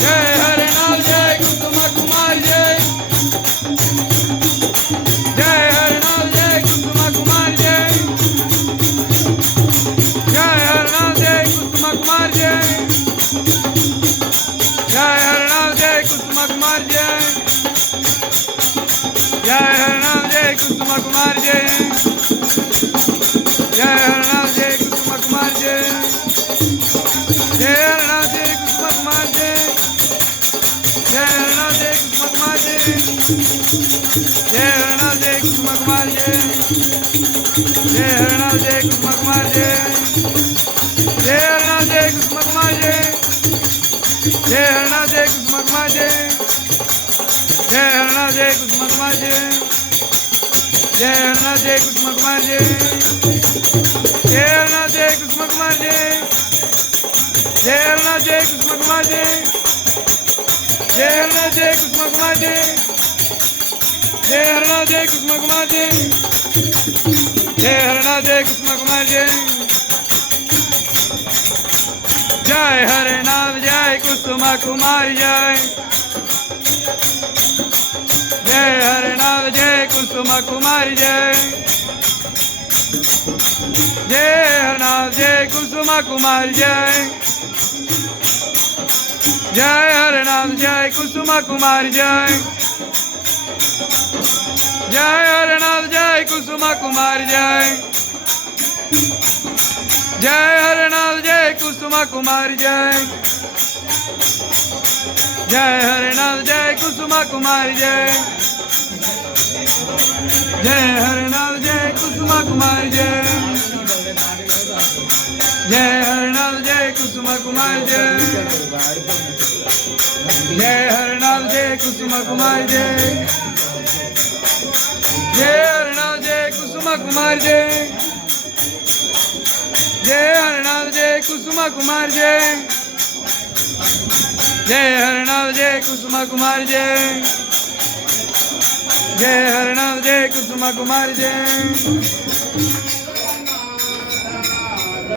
जय हरे नाम जय कुसुमा कुमारी जय जय हरे नाम जय कुसुमा कुमारी जय जय हरे नाम जय कुसुमा कुमारी जय जय हरे नाम जय कुसुमा कुमारी जय जय हरे नाम जय कुसुमा कुमारी जय जय हरे नाम जय कुसुमा कुमारी जय जय हरे नाम जय कुसुमा कुमारी जय जय हरे नाम जय कुसुमा कुमारी जय जय हरे नाम जय कुसुमा कुमारी जय जय हरे नाम जय कुसुमा कुमारी जय जय हरे नाम जय कुसुमा कुमारी जय जय हरे नाम जय कुसुमा कुमारी जय जय हरे नाम जय कुसुमा कुमारी जय जय हरे नाम जय कुसुमा कुमारी जय